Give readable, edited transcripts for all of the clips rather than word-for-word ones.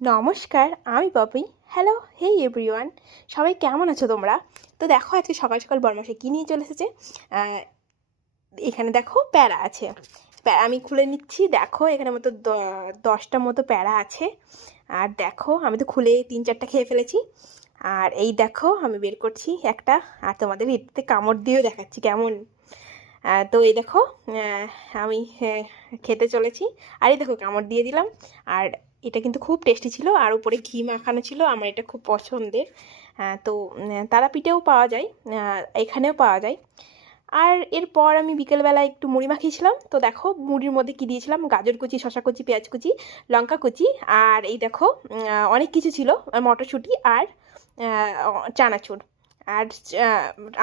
নমস্কার, আমি poppy. Hello, হেই everyone, সবাই কেমন আছো তোমরা? তো দেখো আজকে সকাল সকাল বরমাসে কী নিয়ে চলে এসেছে। এখানে দেখো প্যারা আছে। প্যারা আমি খুলে নিচ্ছি। দেখো এখানে মতো 10টা মতো প্যারা আছে। আর দেখো আমি তো খুলে 3-4টা খেয়ে ফেলেছি। আর এই দেখো আমি বের করছি একটা, আর তোমাদের এটাতে কামড় দিয়েও দেখাচ্ছি কেমন। তো এই দেখো আমি খেতে চলেছি। আর এই দেখো কামড় দিয়ে দিলাম। আর এটা কিন্তু খুব টেস্টি ছিল, আর উপরে ঘি মাখানো ছিল, আমার এটা খুব পছন্দের। তো তারাপীঠেও পাওয়া যায়, এখানেও পাওয়া যায়। আর এরপর আমি বিকেলবেলা একটু মুড়ি মাখিয়েছিলাম। তো দেখো মুড়ির মধ্যে কী দিয়েছিলাম, গাজর কুচি, শশা কুচি, পেঁয়াজ কুচি, লঙ্কা কুচি, আর এই দেখো অনেক কিছু ছিল, মটরশুঁটি আর চানাচুর, আর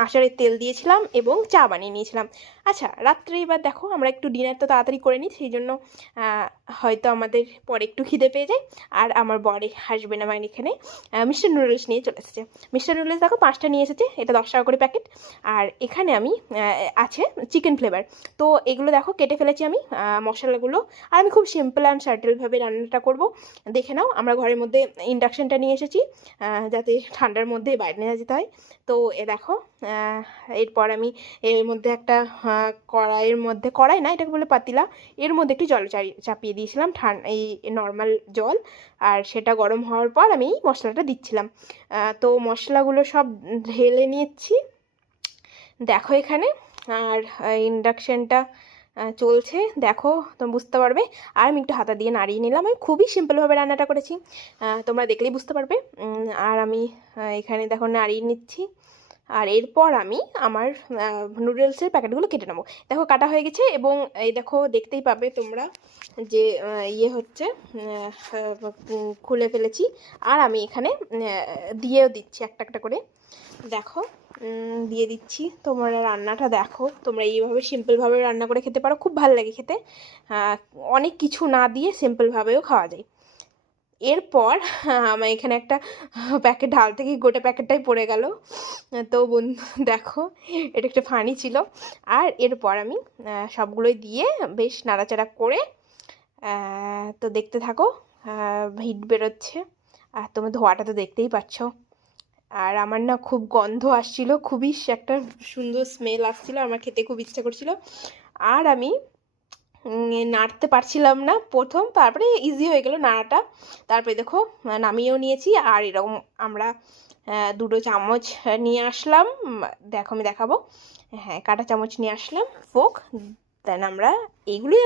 আচারের তেল দিয়েছিলাম এবং চা বানিয়ে নিয়েছিলাম। আচ্ছা, রাত্রে এবার দেখো আমরা একটু ডিনার তো তাড়াতাড়ি করে নিই, সেই জন্য হয়তো আমাদের পরে একটু খিদে পেয়ে যায়। আর আমার বরে হাসবেন আমার এখানে মিস্টার নুডলস নিয়ে চলে এসেছে। মিস্টার নুডলস দেখো 5টা নিয়ে এসেছে, এটা 10 টাকা করে প্যাকেট। আর এখানে আমি আছে চিকেন ফ্লেভার। তো এগুলো দেখো কেটে ফেলেছি আমি মশলাগুলো। আর আমি খুব সিম্পল অ্যান্ড সার্টেলভাবে রান্নাটা করব। দেখে নাও, আমরা ঘরের মধ্যে ইন্ডাকশানটা নিয়ে এসেছি যাতে ঠান্ডার মধ্যে বাইরে নিয়ে যেতে হয়। তো এ দেখো এরপর আমি এর মধ্যে একটা কড়াইয়ের মধ্যে, কড়াই না এটাকে বলে পাতিলা, এর মধ্যে একটু জল চাপিয়ে দিয়েছিলাম, এই নর্মাল জল। আর সেটা গরম হওয়ার পর আমি এই মশলাটা দিচ্ছিলাম। তো মশলাগুলো সব ঢেলে নিচ্ছি দেখো এখানে। আর ইন্ডাকশানটা চলছে, দেখো তুমি বুঝতে পারবে। আর আমি একটু হাতা দিয়ে নাড়িয়ে নিলাম। আমি খুবই সিম্পলভাবে রান্নাটা করেছি, তোমরা দেখলেই বুঝতে পারবে। আর আমি এখানে দেখো নাড়িয়ে নিচ্ছি। আর এরপর আমি আমার নুডলসের প্যাকেটগুলো কেটে নেবো। দেখো কাটা হয়ে গেছে, এবং এই দেখো দেখতেই পাবে তোমরা যে ইয়ে হচ্ছে, খুলে ফেলেছি। আর আমি এখানে দিয়েও দিচ্ছি একটা একটা করে। দেখো দিয়ে দিচ্ছি। তোমরা রান্নাটা দেখো, তোমরা এইভাবে সিম্পলভাবে রান্না করে খেতে পারো, খুব ভালো লাগে খেতে। অনেক কিছু না দিয়ে সিম্পলভাবেও খাওয়া যায়। এরপর আমার এখানে একটা প্যাকেট ঢালতে গিয়ে গোটা প্যাকেটটাই পড়ে গেল। তো বন্ধু দেখো, এটা একটা ফানি ছিল। আর এরপর আমি সবগুলোই দিয়ে বেশ নাড়াচাড়া করে, তো দেখতে থাকো, হিট বেরোচ্ছে। আর তোমার ধোঁয়াটা তো দেখতেই পাচ্ছ। আর আমার না খুব গন্ধ আসছিল, খুবই একটা সুন্দর স্মেল আসছিল, আমার খেতে খুব ইচ্ছা করছিল। আর আমি নাড়তে পারছিলাম না প্রথম, তারপরে ইজি হয়ে গেল নাড়াটা। তারপরে দেখো নামিয়েও নিয়েছি। আর এরকম আমরা 2টো চামচ নিয়ে আসলাম। দেখো আমি দেখাবো, হ্যাঁ কাঁটা চামচ নিয়ে আসলাম, ফোক। দেন আমরা এইগুলোই